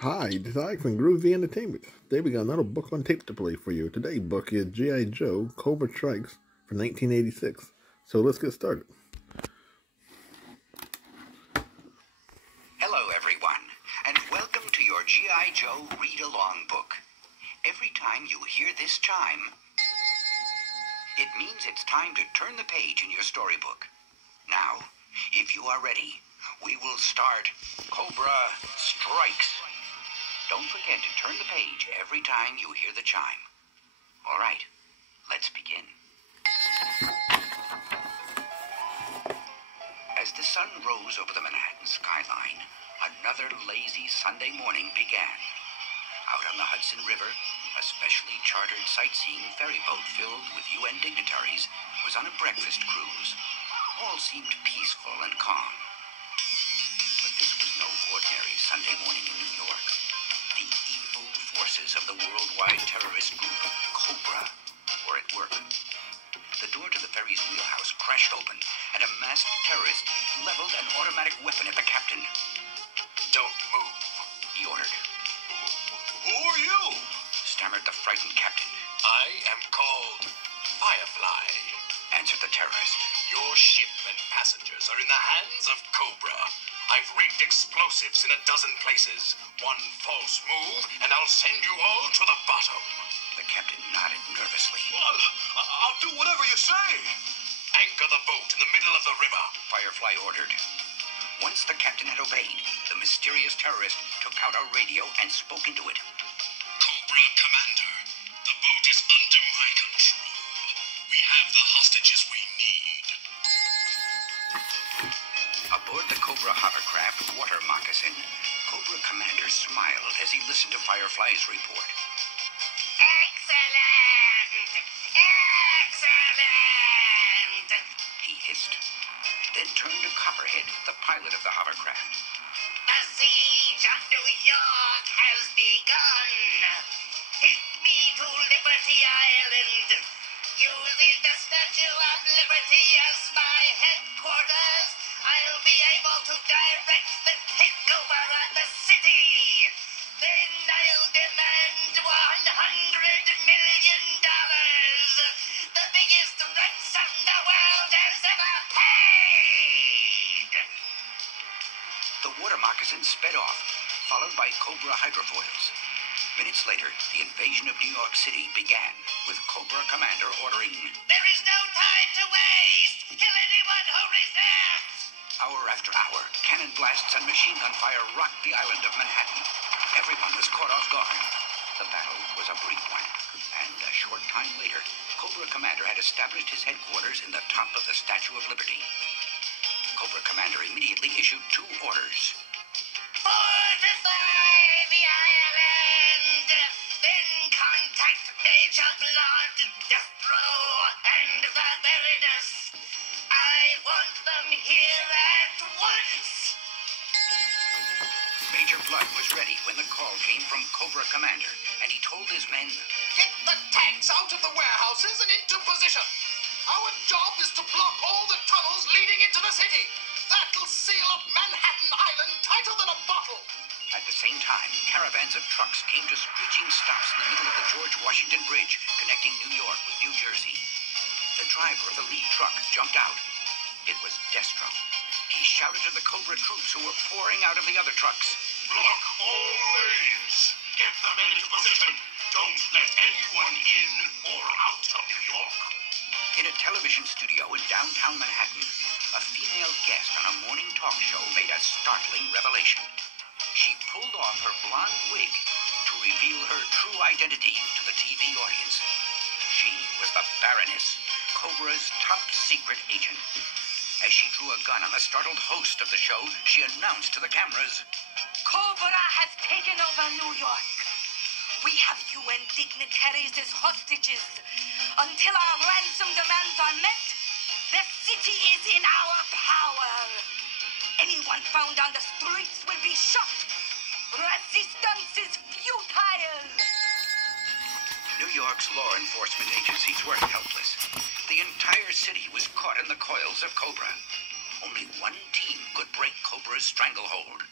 Hi, this is Ike from Groovy Entertainment. Today we got another book on tape to play for you. Today's book is G.I. Joe Cobra Strikes from 1986. So let's get started. Hello everyone, and welcome to your G.I. Joe read-along book. Every time you hear this chime, it means it's time to turn the page in your storybook. Now, if you are ready, we will start Cobra Strikes. Don't forget to turn the page every time you hear the chime. All right, let's begin. As the sun rose over the Manhattan skyline, another lazy Sunday morning began. Out on the Hudson River, a specially chartered sightseeing ferry boat filled with UN dignitaries was on a breakfast cruise. All seemed peaceful and calm. But this was no ordinary Sunday morning in New York. The evil forces of the worldwide terrorist group, Cobra, were at work. The door to the ferry's wheelhouse crashed open, and a masked terrorist leveled an automatic weapon at the captain. "Don't move," he ordered. Who are you? Stammered the frightened captain. I am called Firefly, Answered the terrorist. Your ship and passengers are in the hands of Cobra. I've rigged explosives in a dozen places. One false move, and I'll send you all to the bottom. The captain nodded nervously. Well, I'll do whatever you say. Anchor the boat in the middle of the river. Firefly ordered. Once the captain had obeyed, the mysterious terrorist took out a radio and spoke into it. Cobra Commander, the boat is under my control. We have the hostages we need. Aboard the Cobra hovercraft Water Moccasin, Cobra Commander smiled as he listened to Firefly's report. Excellent! Excellent! He hissed, then turned to Copperhead, the pilot of the hovercraft. The siege of New York has begun. Hit me to Liberty Island. Using the Statue of Liberty as my headquarters, I'll be able to direct the takeover of the city. Then I'll demand $100 million. The biggest ransom the world has ever paid. The Water Moccasin sped off, followed by Cobra hydrofoils. Minutes later, the invasion of New York City began, with Cobra Commander ordering, There is no time to waste. Kill anyone who resists. Hour after hour, cannon blasts and machine gun fire rocked the island of Manhattan. Everyone was caught off guard. The battle was a brief one, and a short time later, Cobra Commander had established his headquarters in the top of the Statue of Liberty. Cobra Commander immediately issued 2 orders. Fortify the island. Then contact Major Blood, Destro, and Barbarianus. I want them here at once. Major Blood was ready when the call came from Cobra Commander, and he told his men, Get the tanks out of the warehouses and into position. Our job is to block all the tunnels leading into the city. That'll seal up Manhattan Island tighter than a bottle. At the same time, caravans of trucks came to screeching stops in the middle of the George Washington Bridge, connecting New York with New Jersey. The driver of the lead truck jumped out. It was Destro. He shouted to the Cobra troops who were pouring out of the other trucks. Block all lanes. Get the men into position. Don't let anyone in or out of New York. In a television studio in downtown Manhattan, a female guest on a morning talk show made a startling revelation. She pulled off her blonde wig to reveal her true identity to the TV audience. She was the Baroness, Cobra's top secret agent. As she drew a gun on the startled host of the show, she announced to the cameras, Cobra has taken over New York. We have UN dignitaries as hostages. Until our ransom demands are met, the city is in our power. Anyone found on the streets will be shot. Resistance is futile. New York's law enforcement agencies were helpless. The entire city was caught in the coils of Cobra. Only one team could break Cobra's stranglehold.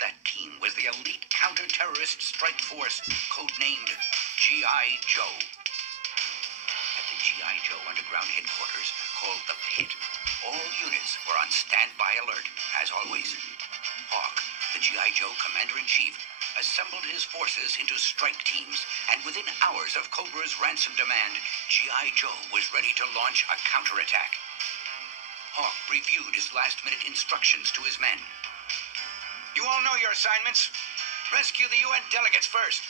That team was the elite counter-terrorist strike force, codenamed G.I. Joe. At the G.I. Joe underground headquarters, called the Pit, all units were on standby alert, as always. Hawk, the G.I. Joe commander-in-chief, assembled his forces into strike teams, and within hours of Cobra's ransom demand, G.I. Joe was ready to launch a counterattack. Hawk reviewed his last-minute instructions to his men. You all know your assignments. Rescue the UN delegates first.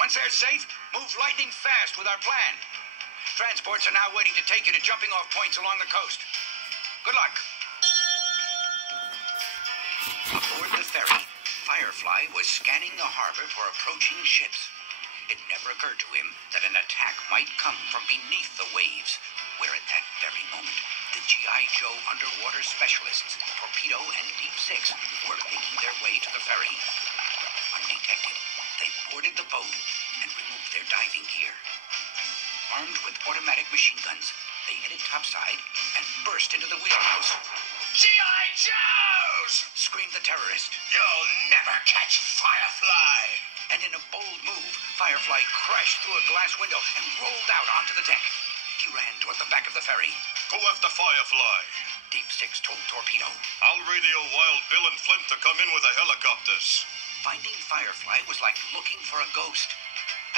Once they're safe, move lightning fast with our plan. Transports are now waiting to take you to jumping-off points along the coast. Good luck. Aboard the ferry, Firefly was scanning the harbor for approaching ships. It never occurred to him that an attack might come from beneath the waves, where at that very moment, the G.I. Joe underwater specialists, Torpedo and Deep Six, were making their way to the ferry. Undetected, they boarded the boat and removed their diving gear. Armed with automatic machine guns, they headed topside and burst into the wheelhouse. G.I. Joes! Screamed the terrorist. You'll never catch Firefly! And in a bold move, Firefly crashed through a glass window and rolled out onto the deck. He ran toward the back of the ferry. Go after Firefly. Deep Six told Torpedo. I'll radio Wild Bill and Flint to come in with the helicopters. Finding Firefly was like looking for a ghost.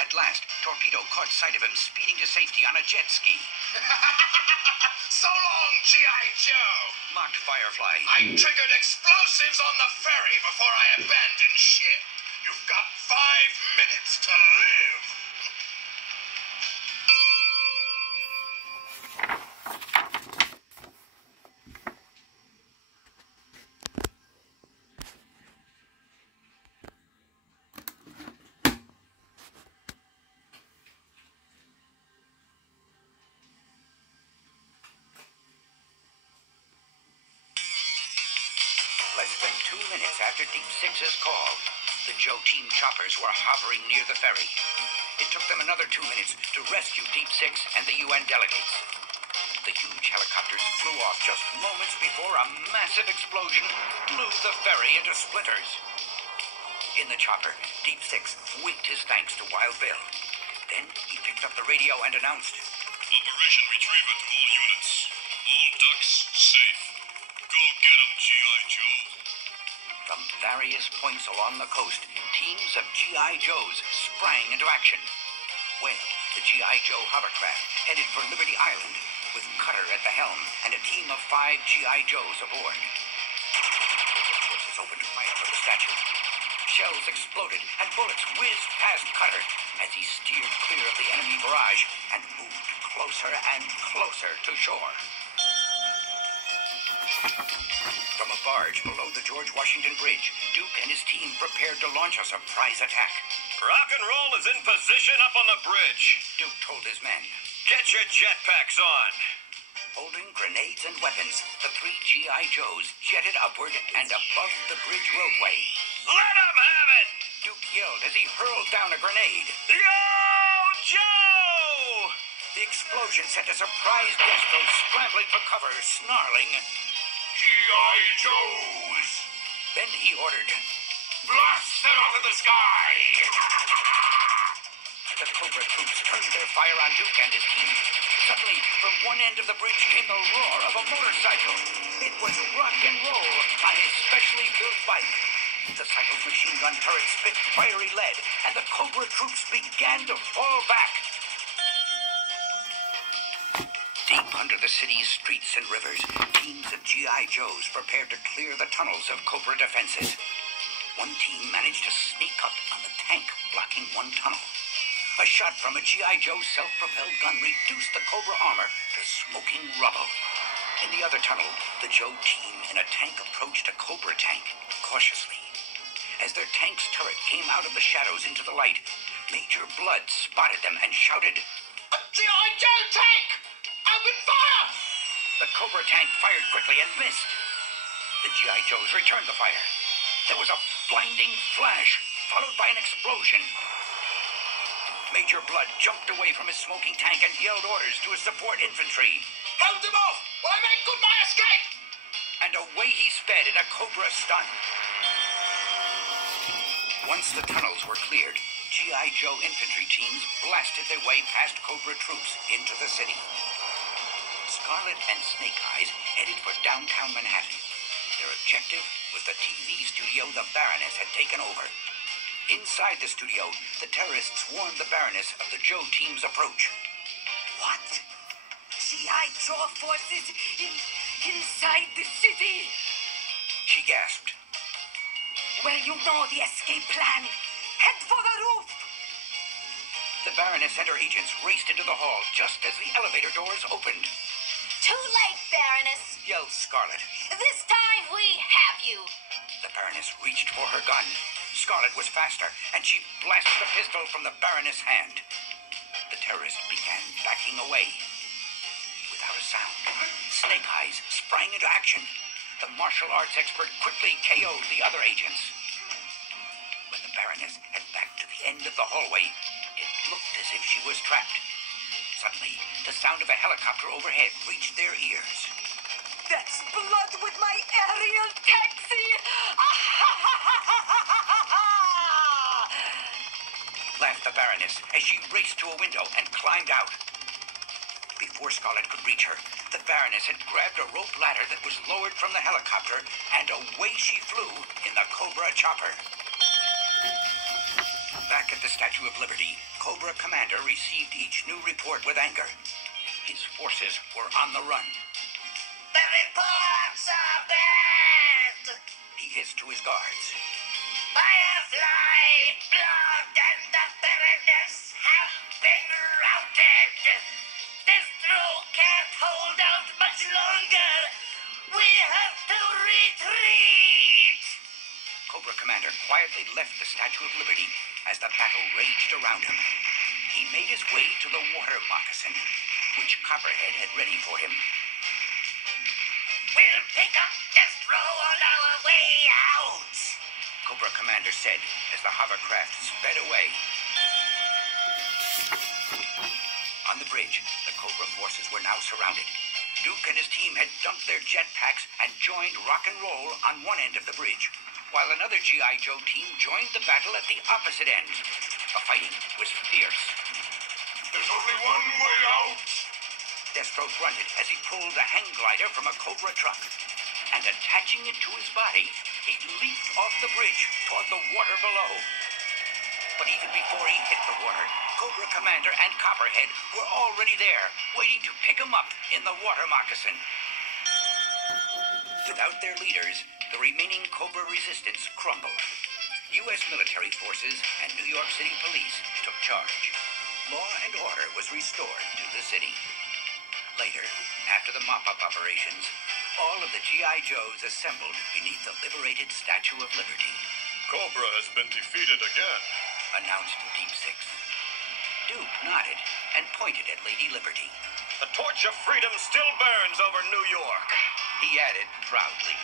At last, Torpedo caught sight of him speeding to safety on a jet ski. So long, G.I. Joe! Mocked Firefly. I triggered explosives on the ferry before I abandoned ship. You've got 5 minutes to live. Less than 2 minutes after Deep Six's call, the Joe team choppers were hovering near the ferry. It took them another 2 minutes to rescue Deep Six and the UN delegates. The huge helicopters flew off just moments before a massive explosion blew the ferry into splinters. In the chopper, Deep Six winked his thanks to Wild Bill. Then he picked up the radio and announced, Operation Retriever to all units. All ducks safe. Go get 'em, G.I. Joe. From various points along the coast, teams of G.I. Joes sprang into action. Well, the G.I. Joe hovercraft headed for Liberty Island, with Cutter at the helm and a team of 5 G.I. Joes aboard. The forces opened fire from the statue. Shells exploded and bullets whizzed past Cutter as he steered clear of the enemy barrage and moved closer and closer to shore. From a barge below the George Washington Bridge, Duke and his team prepared to launch a surprise attack. Rock and roll is in position up on the bridge. Duke told his men. Get your jetpacks on. Holding grenades and weapons, the 3 G.I. Joes jetted upward and above the bridge roadway. Let 'em have it! Duke yelled as he hurled down a grenade. Yo, Joe! The explosion sent a surprised Destro scrambling for cover, snarling. G.I. Joes! Then he ordered, Blast them out of the sky! The Cobra troops turned their fire on Duke and his team. Suddenly, from one end of the bridge came the roar of a motorcycle. It was rock and roll on his specially built bike. The cycle's machine gun turret spit fiery lead, and the Cobra troops began to fall back. Deep under the city's streets and rivers, teams of G.I. Joes prepared to clear the tunnels of Cobra defenses. One team managed to sneak up on the tank blocking one tunnel. A shot from a G.I. Joe self-propelled gun reduced the Cobra armor to smoking rubble. In the other tunnel, the Joe team in a tank approached a Cobra tank cautiously. As their tank's turret came out of the shadows into the light, Major Blood spotted them and shouted, A G.I. Joe tank! Open fire! The Cobra tank fired quickly and missed. The G.I. Joes returned the fire. There was a blinding flash, followed by an explosion. Major Blood jumped away from his smoking tank and yelled orders to his support infantry. Hold them off while I make good my escape! And away he sped in a Cobra stun. Once the tunnels were cleared, G.I. Joe infantry teams blasted their way past Cobra troops into the city. Scarlet and Snake Eyes headed for downtown Manhattan. Their objective was the TV studio the Baroness had taken over. Inside the studio, the terrorists warned the Baroness of the Joe team's approach. What? G.I. Joe forces inside the city? She gasped. Well, you know the escape plan. Head for the roof! The Baroness and her agents raced into the hall just as the elevator doors opened. Too late, Baroness. Yelled Scarlet. This time we have you. The Baroness reached for her gun. Scarlet was faster, and she blasted the pistol from the Baroness' hand. The terrorist began backing away. Without a sound, Snake Eyes sprang into action. The martial arts expert quickly KO'd the other agents. When the Baroness had backed to the end of the hallway, it looked as if she was trapped. Suddenly, the sound of a helicopter overhead reached their ears. That's blood with my aerial taxi! Laughed the Baroness as she raced to a window and climbed out. Before Scarlet could reach her, the Baroness had grabbed a rope ladder that was lowered from the helicopter, and away she flew in the Cobra chopper. Back at the Statue of Liberty, Cobra Commander received each new report with anger. His forces were on the run. The reports are bad. He hissed to his guards. Firefly, Blood, and the Baroness have been routed. This throw can't hold out much longer. We have to retreat. Cobra Commander quietly left the Statue of Liberty as the battle raged around him. He made his way to the water moccasin, which Copperhead had ready for him. We'll pick up Destro on our way out. Cobra Commander said as the hovercraft sped away. On the bridge, the Cobra forces were now surrounded. Duke and his team had dumped their jetpacks and joined Rock and Roll on one end of the bridge, while another G.I. Joe team joined the battle at the opposite end. The fighting was fierce. There's only one way out. Destro grunted as he pulled a hang glider from a Cobra truck. And attaching it to his body, he leaped off the bridge toward the water below. But even before he hit the water, Cobra Commander and Copperhead were already there, waiting to pick him up in the water moccasin. Without their leaders, the remaining Cobra resistance crumbled. U.S. military forces and New York City police took charge. Law and order was restored to the city. Later, after the mop-up operations, all of the G.I. Joes assembled beneath the liberated Statue of Liberty. Cobra has been defeated again. Announced Deep Six. Duke nodded and pointed at Lady Liberty. The torch of freedom still burns over New York. He added proudly.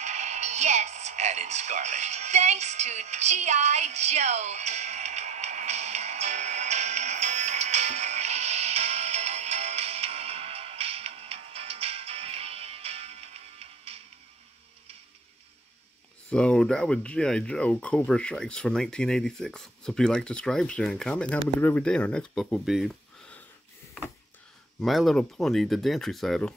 Yes, Added Scarlet. thanks to G.I. Joe. So that was G.I. Joe Cobra Strikes for 1986. So if you like, subscribe, share, and comment, and have a good every day. And our next book will be My Little Pony, The Dance Recital.